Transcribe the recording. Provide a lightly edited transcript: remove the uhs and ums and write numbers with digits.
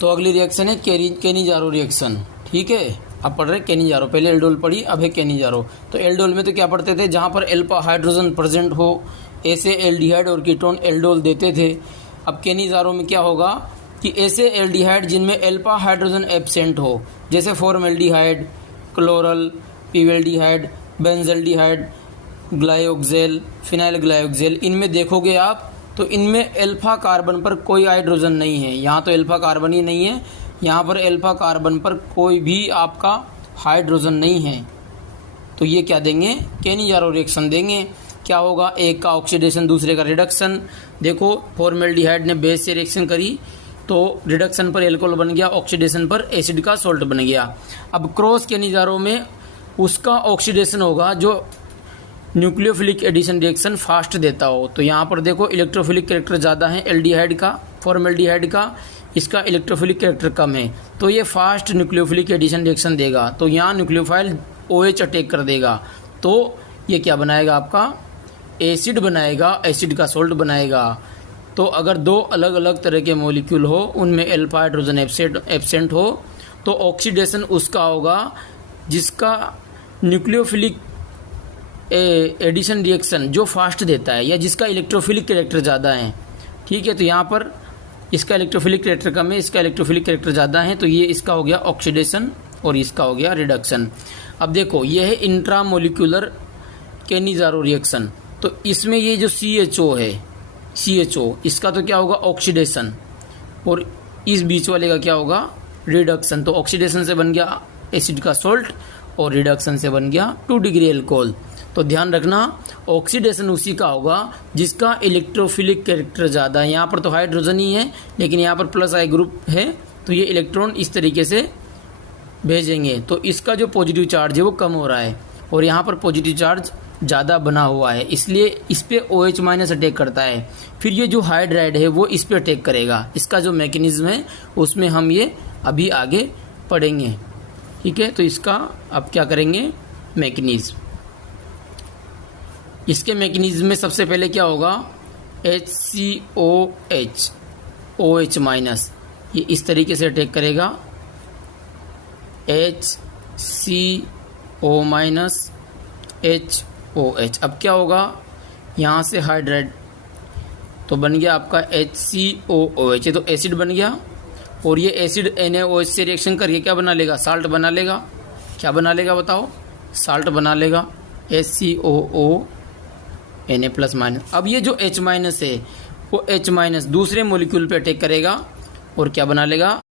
तो अगली रिएक्शन है केनिजारो रिएक्शन। ठीक है, अब पढ़ रहे केनिजारो, पहले एल्डोल पढ़ी, अब है केनिजारो। तो एल्डोल में तो क्या पढ़ते थे, जहाँ पर अल्फा हाइड्रोजन प्रेजेंट हो ऐसे एल्डिहाइड और कीटोन एल्डोल देते थे। अब केनिजारो में क्या होगा कि ऐसे एल्डिहाइड जिनमें अल्फा हाइड्रोजन एब्सेंट हो, जैसे फॉर्मल्डिहाइड, क्लोरल, पीवेल्डिहाइड, बेंजल्डिहाइड, ग्लाइओक्सेल, फिनाइल ग्लाइओक्सेल, इनमें देखोगे आप तो इनमें अल्फा कार्बन पर कोई हाइड्रोजन नहीं है। यहाँ तो अल्फा कार्बन ही नहीं है, यहाँ पर अल्फा कार्बन पर कोई भी आपका हाइड्रोजन नहीं है। तो ये क्या देंगे, केनिजारो रिएक्शन देंगे। क्या होगा, एक का ऑक्सीडेशन दूसरे का रिडक्शन। देखो फॉर्मल्डिहाइड ने बेस से रिएक्शन करी तो रिडक्शन पर एल्कोहल बन गया, ऑक्सीडेशन पर एसिड का सॉल्ट बन गया। अब क्रॉस केनिजारो में उसका ऑक्सीडेशन होगा जो न्यूक्लियोफिलिक एडिशन रिएक्शन फास्ट देता हो। तो यहाँ पर देखो इलेक्ट्रोफिलिक कैरेक्टर ज़्यादा है एल्डिहाइड का, फॉर्मल्डिहाइड का, इसका इलेक्ट्रोफिलिक कैरेक्टर कम है, तो ये फास्ट न्यूक्लियोफिलिक एडिशन रिएक्शन देगा। तो यहाँ न्यूक्लियोफाइल OH अटैक कर देगा, तो ये क्या बनाएगा, आपका एसिड बनाएगा, एसिड का सॉल्ट बनाएगा। तो अगर दो अलग अलग तरह के मॉलिक्यूल हो, उनमें अल्फा हाइड्रोजन एब्सेंट हो, तो ऑक्सीडेशन उसका होगा जिसका न्यूक्लियोफिलिक एडिशन रिएक्शन जो फास्ट देता है, या जिसका इलेक्ट्रोफिलिक कैरेक्टर ज़्यादा है। ठीक है, तो यहाँ पर इसका इलेक्ट्रोफिलिक कैरेक्टर कम है, इसका इलेक्ट्रोफिलिक कैरेक्टर ज़्यादा है, तो ये इसका हो गया ऑक्सीडेशन और इसका हो गया रिडक्शन। अब देखो ये है इंट्रामोलिकुलर केनिजारो रिएक्शन। तो इसमें ये जो CHO है, CHO, इसका तो क्या होगा ऑक्सीडेशन, और इस बीच वाले का क्या होगा रिडक्शन। तो ऑक्सीडेशन से बन गया एसिड का सॉल्ट और रिडक्शन से बन गया 2 डिग्री अल्कोहल। तो ध्यान रखना ऑक्सीडेशन उसी का होगा जिसका इलेक्ट्रोफिलिक कैरेक्टर ज़्यादा है। यहाँ पर तो हाइड्रोजन ही है, लेकिन यहाँ पर प्लस I ग्रुप है, तो ये इलेक्ट्रॉन इस तरीके से भेजेंगे, तो इसका जो पॉजिटिव चार्ज है वो कम हो रहा है, और यहाँ पर पॉजिटिव चार्ज ज़्यादा बना हुआ है, इसलिए इस पर OH- अटैक करता है। फिर ये जो हाइड्राइड है वो इस पर अटैक करेगा। इसका जो मैकेनिज्म है उसमें हम ये अभी आगे पढ़ेंगे। ठीक है, तो इसका अब क्या करेंगे, मैकेनिज्म। इसके मैकेनिज्म में सबसे पहले क्या होगा, HCOH, OH-, ये इस तरीके से अटैक करेगा, HCO-, HOH। अब क्या होगा, यहाँ से हाइड्राइड तो बन गया आपका HCOOH, ये तो एसिड बन गया, और ये एसिड NaOH से रिएक्शन करके क्या बना लेगा, साल्ट बना लेगा। क्या बना लेगा बताओ, साल्ट बना लेगा, HCOONA+। अब ये जो H- है वो H- दूसरे मॉलिक्यूल पे अटैक करेगा और क्या बना लेगा,